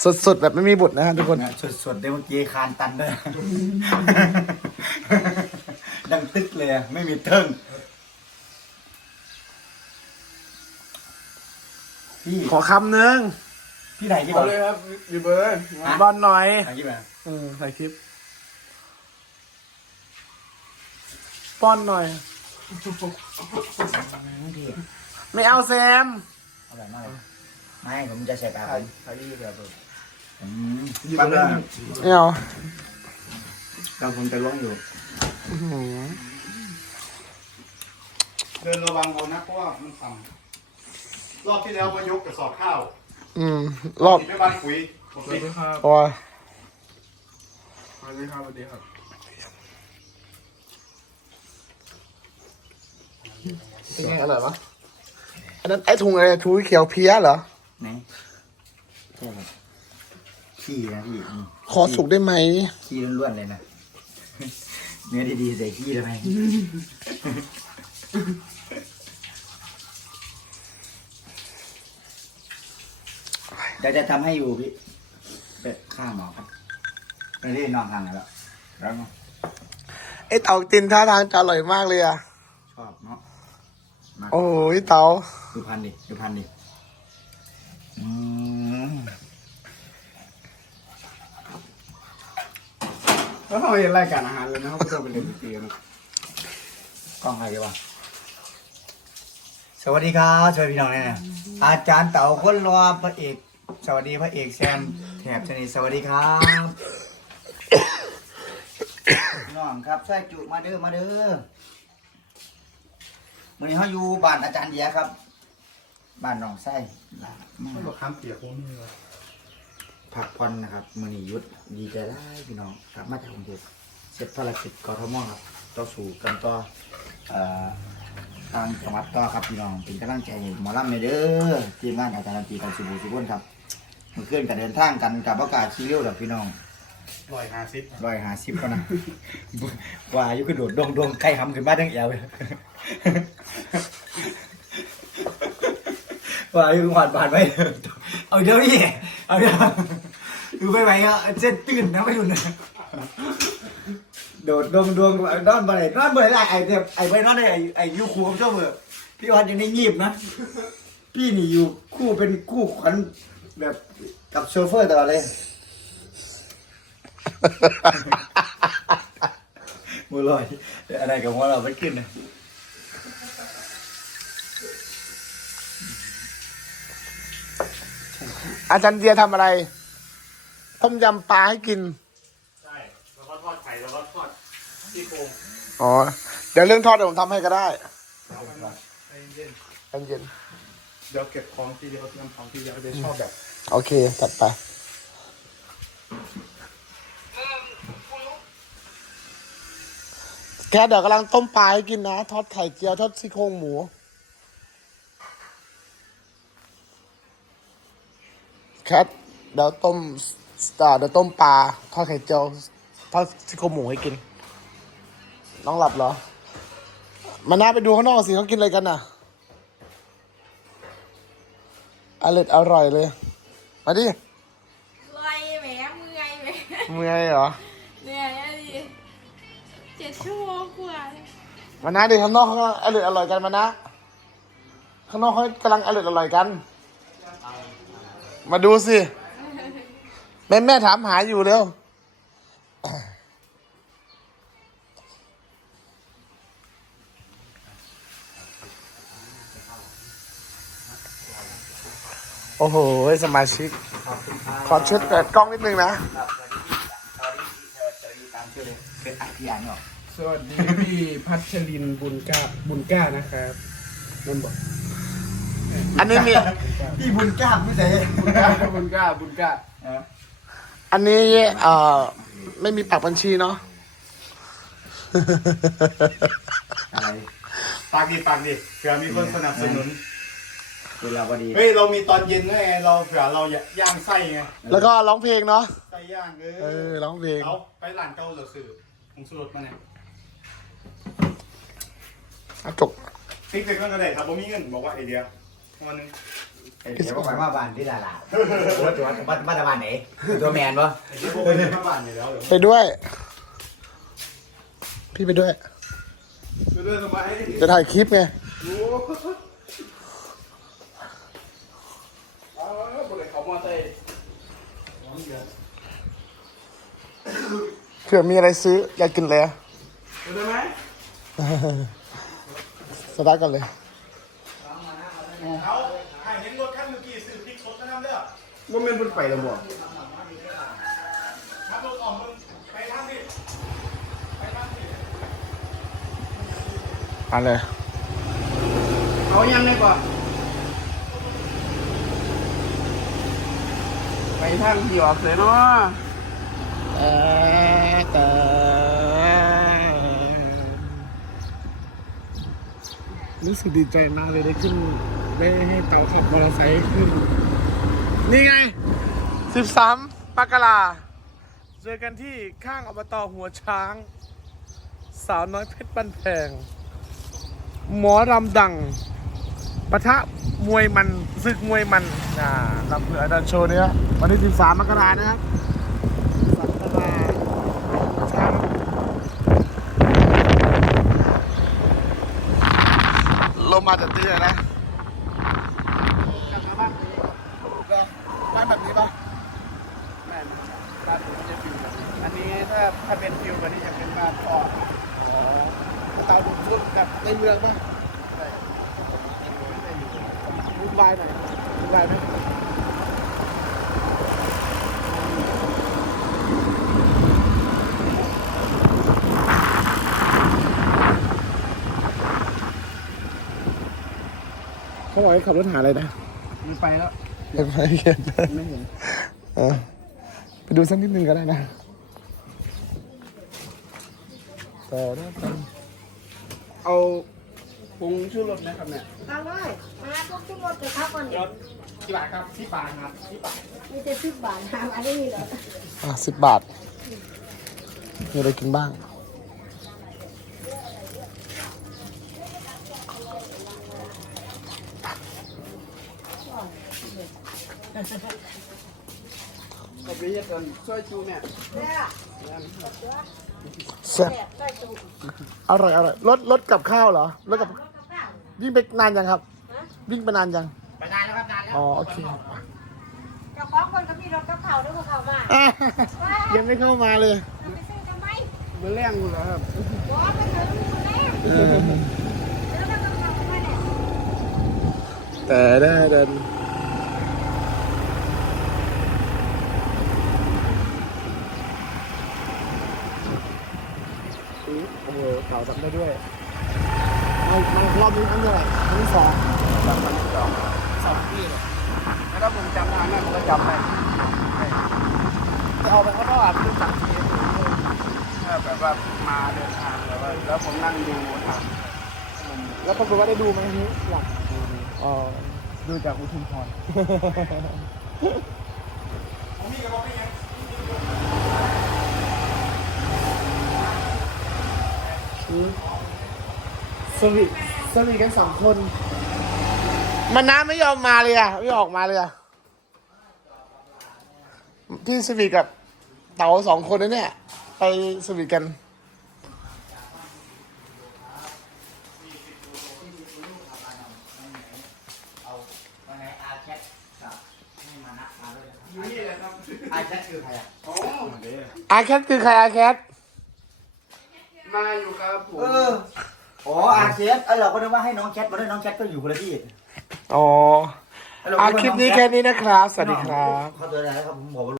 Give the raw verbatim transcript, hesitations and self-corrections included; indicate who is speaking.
Speaker 1: สดๆแบบไม่มีบทนะฮะทุกคน
Speaker 2: สดๆเดี๋ยวเมื่อกี้คานตันด้วย ดังตึกเลยไม่มีเทิงพี่
Speaker 1: ขอคำหนึ่ง
Speaker 2: พี่ไหนกี่บ
Speaker 3: เอา
Speaker 2: อล
Speaker 3: เลยครับรีเบิร์ด
Speaker 1: บอลหน่อย
Speaker 2: ไหนกี่บอล
Speaker 1: อืมใส่คลิปป้อนหน่อย
Speaker 2: พี่
Speaker 1: ไม่เอาแซม
Speaker 2: อร่อยมากเลยไม่ผมจะใส่ปลาผม
Speaker 3: ใครยี่แบบ
Speaker 2: อืม
Speaker 3: ปลาเดิน
Speaker 1: ไม่เอา
Speaker 2: ตอนผมจะล้วงอยู่
Speaker 1: อื้อหือ
Speaker 3: เดินระวังเอานะเพราะว่ามันต่ำรอบที่แล้วมายกกระสอบข้าว
Speaker 1: อืมรอบ
Speaker 3: ที่ไม่บ้านปุ๋ยสวัสดีครับ
Speaker 1: โอ้ย
Speaker 3: สวัสดีครับสวัสดีครับ
Speaker 1: เป็นไงอร่อยปะอันนั้นไอ้ถุงอะไรถุงเขียวเพี้ยเหรอ
Speaker 2: ไหนใช่ครับขี้นะพี่อืม
Speaker 1: ขอสุกได้ไหม
Speaker 2: ขี้ล้วนๆเลยนะ เนื้อดีๆใส่ขี้ทำไม เดี๋ยวจะทำให้อยู่พี่เป็ดข้างหมอครับไปที่นอนทางไหนแล้วแล้วเนาะ
Speaker 1: ไอ้เต่าตินท่าทางจะอร่อยมากเลยอ่ะ
Speaker 2: ชอบเนาะมา
Speaker 1: โอ้ยเต่า
Speaker 2: ดูพันดิดูพันดิอืม
Speaker 3: แล้วเขาเห็นรายการอาหารเลยนะเขาก็ต้องไปเรียนดนตรีนะ
Speaker 2: กล้องใครดีวะสวัสดีครับสวัสดีพี่น้องเนี่ยอาจารย์เต๋าคนรอพระเอกสวัสดีพระเอกแซมแถบชนิดสวัสดีครับพี่น้องครับช่วยจุมาเด้อมาเด้อวันนี้เขาอยู่บ้านอาจารย์เดียครับบ้านหนองไส้
Speaker 3: มันบอกคำเปียกผมนี่เลย
Speaker 2: ผักพอนนะครับมือนียุทธดีใจได้พี่น้องกลับมาจากกรุงเทพเสร็จภารกิจกทมครับต่อสู่กันต่อเอ่อทางจังหวัดต่อครับพี่น้องเป็นกำลังใจให้หมอลำเด้อทีมงานอาจารย์ดนตรีกันสุบูสุบุนครับเมื่อคืนกันเดินทางกันกับประกาศชีวิวแบบพี่น้อง
Speaker 3: ลอยหาซิป
Speaker 2: ร้อยหาสิบก็นะ ว่าอยู่กระโดดดงดงไก่หำขึ้นมาทั้งแอวเลย ว่าอยู่หวานบานไปเอาเดี๋ยวนี่เอาเดี๋ยวดูไปไหมอ่ะเส้นตื่นนะไม่ดูนะโดดดงดงนอนบ่ได้นอนบ่ได้ไอ้เนี่ยไอ้ไปนอนได้ไอ้ไอ้ยูคู่กับเจ้าเบอร์พี่วัดยังได้งีบนะ พี่นี่อยู่คู่เป็นคู่ขวัญแบบกับโชเฟอร์ตลอดเลย มือลอยอะไรกับว่าเราไม่ขึ้นนะ
Speaker 1: อาจารย์เดียทำอะไร ต้มยำปลาให้กิน
Speaker 3: ใช่แล้วก็ทอดไข่แล้วก็ทอดซี่โครง
Speaker 1: อ๋อ เดี๋ยวเรื่องทอดเดี๋ยวผมทำให้ก็ได้
Speaker 3: ใจเย็น
Speaker 1: ใจเย็น
Speaker 3: เดี๋ยวเก็บของทีเดียวเตรียมของทีเดียวจะชอบแบบ
Speaker 1: โอเคจัดไปแค่เดี๋ยวกำลังต้มปลาให้กินนะ ทอดไข่เจียว ทอดซี่โครงหมู แคทเดี๋ยวต้มอ่าเดี๋ยวต้มปลา ทอดไข่เจียว ทอดซี่โครงหมูให้กิน น้องหลับเหรอ มาน่าไปดูข้างนอกสิเขากินอะไรกันน่ะอร่อยอร่อยเลย มาดิ
Speaker 4: ลอยแหมเมื่อยแหม
Speaker 1: เมื่อยเหรอ
Speaker 4: เหนื่อยอะดิเจ็ดชั่วโมงกว่าเลย
Speaker 1: มานะดิข้างนอกเขากำลังอร่อยอร่อยกันมานะ ข้างนอกเขากำลังอร่อยอร่อยกัน มาดูสิ แม่แม่ถามหาอยู่เร็ว โอ้โห สมาชิก ขอชุดเปิดกล้องนิดนึงนะ
Speaker 2: ครับสวัสดีสวัสดีสวัสดีสวัสดีตามชื่อเลยเป็นอักขยานเนาะ
Speaker 3: สวัสดีพี่พัชรินบุญกล้าบุญกล้านะครับนั่นบอก
Speaker 1: อันนี้มี
Speaker 2: พี่บุญกล้าไม่ใช่
Speaker 3: บุญกล้าบุญกล้าบุญกล้า
Speaker 1: อันนี้เอ่อไม่มีปากบัญชีเนาะ
Speaker 2: อะไร
Speaker 3: ปากดีปากดีเผื่อมีคนสนับสนุน
Speaker 2: คือเราก็ดี
Speaker 3: เฮ้ยเรามีตอนเย็นไงเราเผื่อเราย่างไส้ไง
Speaker 1: แล้วก็ร้องเพลงเนาะ
Speaker 3: ไส้ย่างเอ
Speaker 1: เออ ร้องเพลง
Speaker 3: เราไปร้านเก้าเหลือสื่อผมสูตรมาเนี่ย
Speaker 1: อ่ะจบ
Speaker 3: ติ๊กเด็กก็ได้ครับผมมีเงินบอกว่าไอเดียวันนึงแก
Speaker 2: เดี๋ยวก็ไปมาบ้านที่ดาราตัวตัวบ้านบ้านบ้านไหนตัวแมนปะ
Speaker 1: ไปด้วย พี่ไปด้วย
Speaker 3: ไปด้วยทำไม
Speaker 1: จะถ่ายคลิปไง
Speaker 3: โอ้เอาบริเขามอเตอร์
Speaker 1: เผื่อมีอะไรซื้อ อยากกินเลย
Speaker 3: ไปด้วยไหม
Speaker 1: สตาร์ทกันเลย
Speaker 5: เอาไอ้เห็นรถคันเมื่อกี้ซื้อพริกสดมาทำเด้อ
Speaker 3: ว่ามันเป็นไปแล้วบ่
Speaker 5: ขับรถออกมึงไปทางนี้ไปทางนี้
Speaker 1: อันเลย
Speaker 3: เอายังไงก่อนไปทางที่ออกเลยเนาะ
Speaker 1: แต่รู้สึกดีใจมากเลยได้ขึ้นได้ให้เต่าขับมอเตอร์ไซค์ขึ้น นี่ไง สิบสามมกราเจอกันที่ข้างอบตหัวช้าง สาวน้อยเพชรบันแพง หมอรำดังปะทะมวยมันศึกมวยมันนะลำเผือดันโชว์เนี้ยวันที่สิบสามมกรานะครับสัปดาห์ช้างลมมาแต่ตีเลยนะบ้านแบบนี้ปะ
Speaker 3: แม่นบ้านผมจะฟิวแบบนี้อันนี้ถ้าถ้าเป็นฟิวแบบนี้จะเป็นบ้านพ่อ
Speaker 1: เตาดูดซ่วมแบบในเมืองปะ
Speaker 3: ได้ได้อยู่
Speaker 1: วุ่นวายหน่อยวุ่นวายไหมเขาบอกให้ขับรถหาอะไรนะ
Speaker 3: มันไปแล้ว
Speaker 1: เห็นไหมเห็น
Speaker 3: ไม่เห็น
Speaker 1: เออไปดูสักนิดนึงก็ได้นะแต่ได้ไป
Speaker 3: เอาผงชูรสนะครับเนี่ย
Speaker 6: เอาเลยมาพวกทุกรถจะทักก่อนเดี๋ยว
Speaker 3: กี่บาทครับที่บาทครับที่บาท
Speaker 6: มีแต่สิบบาทหาอันนี้เหรอ
Speaker 1: อ่ะสิบบาท มีอะไรกินบ้าง
Speaker 3: กับเรียกกันช่วยจูเนี่ย
Speaker 6: เนี่ย
Speaker 1: แซ่บ
Speaker 6: แบบได้จุ
Speaker 1: อร่อยอร่อยรถรถกับข้าวเหรอรถกับ
Speaker 6: รถกับข้าว
Speaker 1: วิ่งไปนานยังครับ วิ่งไปนานยัง
Speaker 2: ไปนานแล้วครับนานแล้ว
Speaker 1: อ๋อโอเค
Speaker 6: เจ้าของคนก็มีรถกับข้าวด้วยพวกเขามา
Speaker 1: อ่ะยังไม่เข้ามาเลย
Speaker 6: เราไปซื้อทำไม
Speaker 3: มันแรงอยู่แล้วครับ
Speaker 6: บอกไปเถอะลูกแม่
Speaker 1: เออ
Speaker 6: แล้วก็กับข้าวมาเนี่ย
Speaker 1: แต่ได้เดินอุ๊ยโอ้โหเต่าจำได้ด้วยเอามารอบนี้ครั้งเท่าไหร่ครั้งที่สอง
Speaker 3: สามพันสองสองปีเลยแล้วถ้าผมจำได้นั่นผมก็จำได้จะเอาไปข้างนอกอ่ะคือจับทีถ้าแบบว่ามาเดินทางแบบว่าแล้วผมนั่งดูทาง
Speaker 1: แล้วปรากฏว่าได้ดูไหมนี่หลักอ๋อดูจากอุทุมพร
Speaker 5: ผมมีกระบอกนี่ยัง
Speaker 1: สวีทสวีทกันสองคน มันน้ำไม่ยอมมาเลยอ่ะ ไม่ออกมาเลยอ่ะ พี่สวีทกับเต๋าสองคนนะเนี่ย ไปสวีทกัน
Speaker 2: เอาวันไหนอาแชทกับให้มานัดมาด้วยนะครับ
Speaker 3: อยู่นี่แหละครับ
Speaker 2: อาแชทคือใครอ่ะ
Speaker 3: โอ้
Speaker 1: อาแคทคือใครอาแคท
Speaker 3: มาอยู่กับผม
Speaker 2: เอออ๋ออาแชทเออเราก็นึกว่าให้น้องแชทมาด้วยน้องแชทก็อยู่คนละที่
Speaker 1: อ๋ออาคลิปนี้แค่นี้นะครับ สวัสดีครับ
Speaker 2: ขอตัวไหนครับผมบอกว่า